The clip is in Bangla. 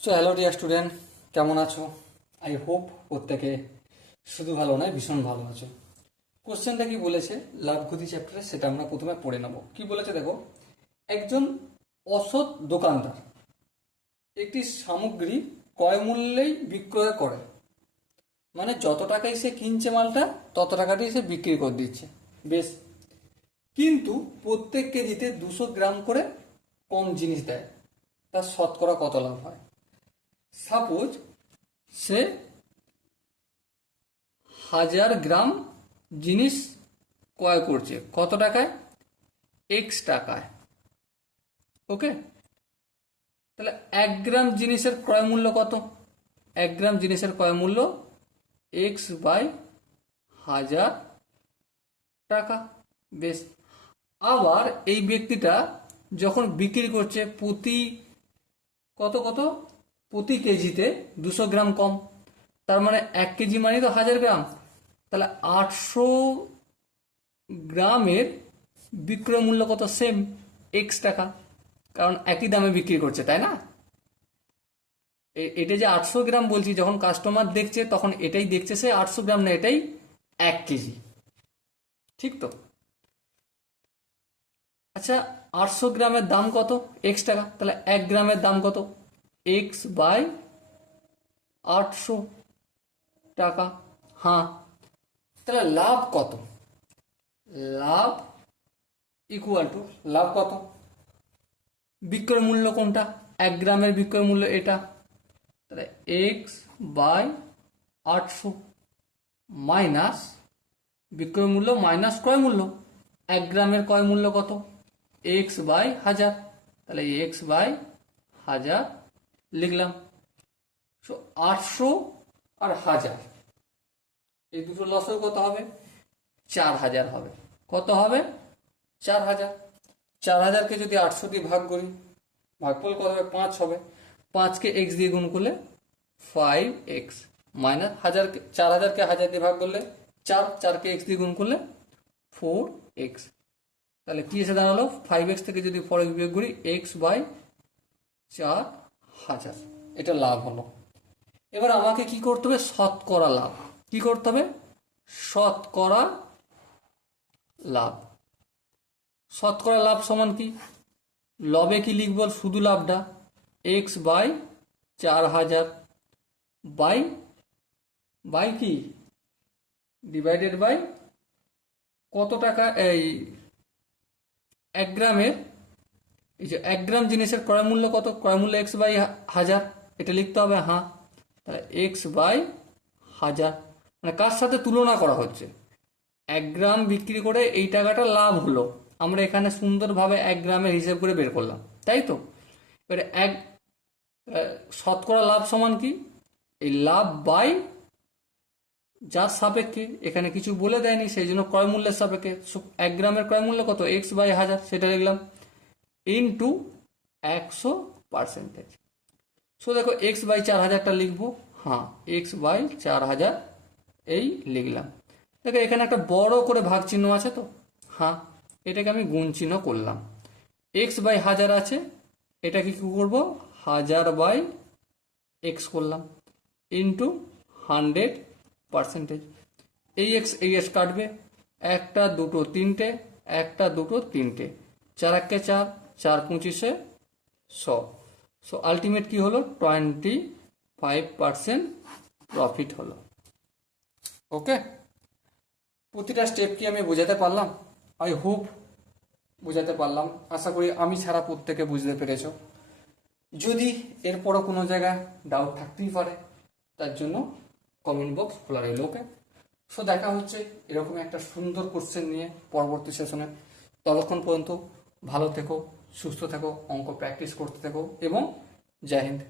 সো হ্যালো ডিয়ার স্টুডেন্ট, কেমন আছো? আই হোপ প্রত্যেকে শুধু ভালো নয়, ভীষণ ভালো আছো। কোশ্চেনটা কি বলেছে লাভ ক্ষতি চ্যাপ্টারে, সেটা আমরা প্রথমে পড়ে নেব। কি বলেছে দেখো, একজন অসৎ দোকানদার একটি সামগ্রী ক্রয় মূল্যেই বিক্রয় করে, মানে যত টাকায় সে কিনছে মালটা তত টাকাতেই সে বিক্রি করে দিচ্ছে। বেশ, কিন্তু প্রত্যেক কেজিতে 200 গ্রাম করে কম জিনিস দেয়, তার শতকরা কত লাভ হয়? সাপোজ সে 1000 গ্রাম জিনিস ক্রয় করছে, কত টাকায়? এক্স টাকায়। ওকে, তাহলে 1 গ্রাম জিনিসের ক্রয় মূল্য কত? 1 গ্রাম জিনিসের ক্রয় মূল্য এক্স বাই 1000 টাকা। বেশ, আবার এই ব্যক্তিটা যখন বিক্রি করছে প্রতি কত কত প্রতি কেজিতে 200 গ্রাম কম, তার মানে 1 কেজি মানে তো 1000 গ্রাম, তাহলে 800 গ্রামের বিক্রয় মূল্য কত? সেম, এক্স টাকা, কারণ একই দামে বিক্রি করছে, তাই না? এটা যে 800 গ্রাম বলছি, যখন কাস্টমার দেখছে তখন এটাই দেখছে সে 800 গ্রাম না, এটাই 1 কেজি। ঠিক তো? আচ্ছা, 800 গ্রামের দাম কত? এক্স টাকা, তাহলে 1 গ্রামের দাম কত? এক্স বাই 800 টাকা। হ্যাঁ, তাহলে লাভ কত? লাভ ইকুয়াল টু, লাভ কত? বিক্রয় মূল্য কোনটা? 1 গ্রামের বিক্রয় মূল্য এটা, তাহলে এক্স বাই 800 মাইনাস বিক্রয় মূল্য মাইনাস ক্রয় মূল্য। 1 গ্রামের ক্রয় মূল্য কত? এক্স বাই 1000, তাহলে এক্স বাই 1000 লিখলাম। সো 800 আর 1000, এই দুটো লসও কত হবে? 4000 হবে। কত হবে? 4000। 4000কে যদি 800 দিয়ে ভাগ করি, ভাগফল কত হবে? 5 হবে। 5কে এক্স দিয়ে গুণ করলে 5x, মাইনাস 4000কে 1000 দিয়ে ভাগ করলে 4, 4কে এক্স দিয়ে গুণ করলে 4x। তাহলে কি এসে দাঁড়ালো? 5x থেকে যদি 4x বিয়োগ করি, এক্স বাই 4000, এটা লাভ হলো। এবার আমাকে কি করতে হবে? শতকরা লাভ। কি করতে হবে? শতকরা লাভ। শতকরা লাভ সমান কি? লবে কি লিখব? শুধু লাভটা, এক্স বাই 4000 বাই বাই কি ডিভাইডেড বাই কত টাকা? এই 1 গ্রামের, এই যে 1 গ্রাম জিনিসের ক্রয় মূল্য কত? ক্রয় মূল্য এক্স বাই 1000, এটা লিখতে হবে। হ্যাঁ, তাহলে এক্স বাই 1000, মানে কার সাথে তুলনা করা হচ্ছে? 1 গ্রাম বিক্রি করে এই টাকাটা লাভ হলো, আমরা এখানে সুন্দরভাবে 1 গ্রামের হিসেব করে বের করলাম, তাই তো? এবারে শতকরা লাভ সমান কি? এই লাভ বাই যার সাপেক্ষে, এখানে কিছু বলে দেয়নি, সেই জন্য ক্রয় মূল্যের সাপেক্ষে 1 গ্রামের ক্রয় মূল্য কত? এক্স বাই 1000, সেটা লিখলাম, ইন্টু 100%। সো দেখো, এক্স বাই 4000টা লিখবো। হ্যাঁ, এক্স বাই 4000 এই লিখলাম। দেখো এখানে একটা বড় করে ভাগ চিহ্ন আছে তো, হ্যাঁ, এটাকে আমি গুণ চিহ্ন করলাম। এক্স বাই 1000 আছে, এটাকে কি করব? 1000 বাই এক্স করলাম, ইন্টু 100%। এই এক্স কাটবে, একটা দুটো তিনটে, একটা দুটো তিনটে, 4 একে 4, 4 পঁচিশে 100। সো আলটিমেট কি হলো? 25% প্রফিট হলো। ওকে, প্রতিটা স্টেপ কি আমি বোঝাতে পারলাম? আই হোপ বোঝাতে পারলাম। আশা করি আমি ছাড়া প্রত্যেকে বুঝতে পেরেছ। যদি এরপরও কোনো জায়গায় ডাউট থাকতেই পারে, তার জন্য কমেন্ট বক্স খোলা রইল। ওকে, সো দেখা হচ্ছে এরকম একটা সুন্দর কোশ্চেন নিয়ে পরবর্তী সেশনে। ততক্ষণ পর্যন্ত ভালো থেকো, সুস্থ থেকো, অঙ্ক প্র্যাকটিস করতে থেকো, এবং জয় হিন্দ।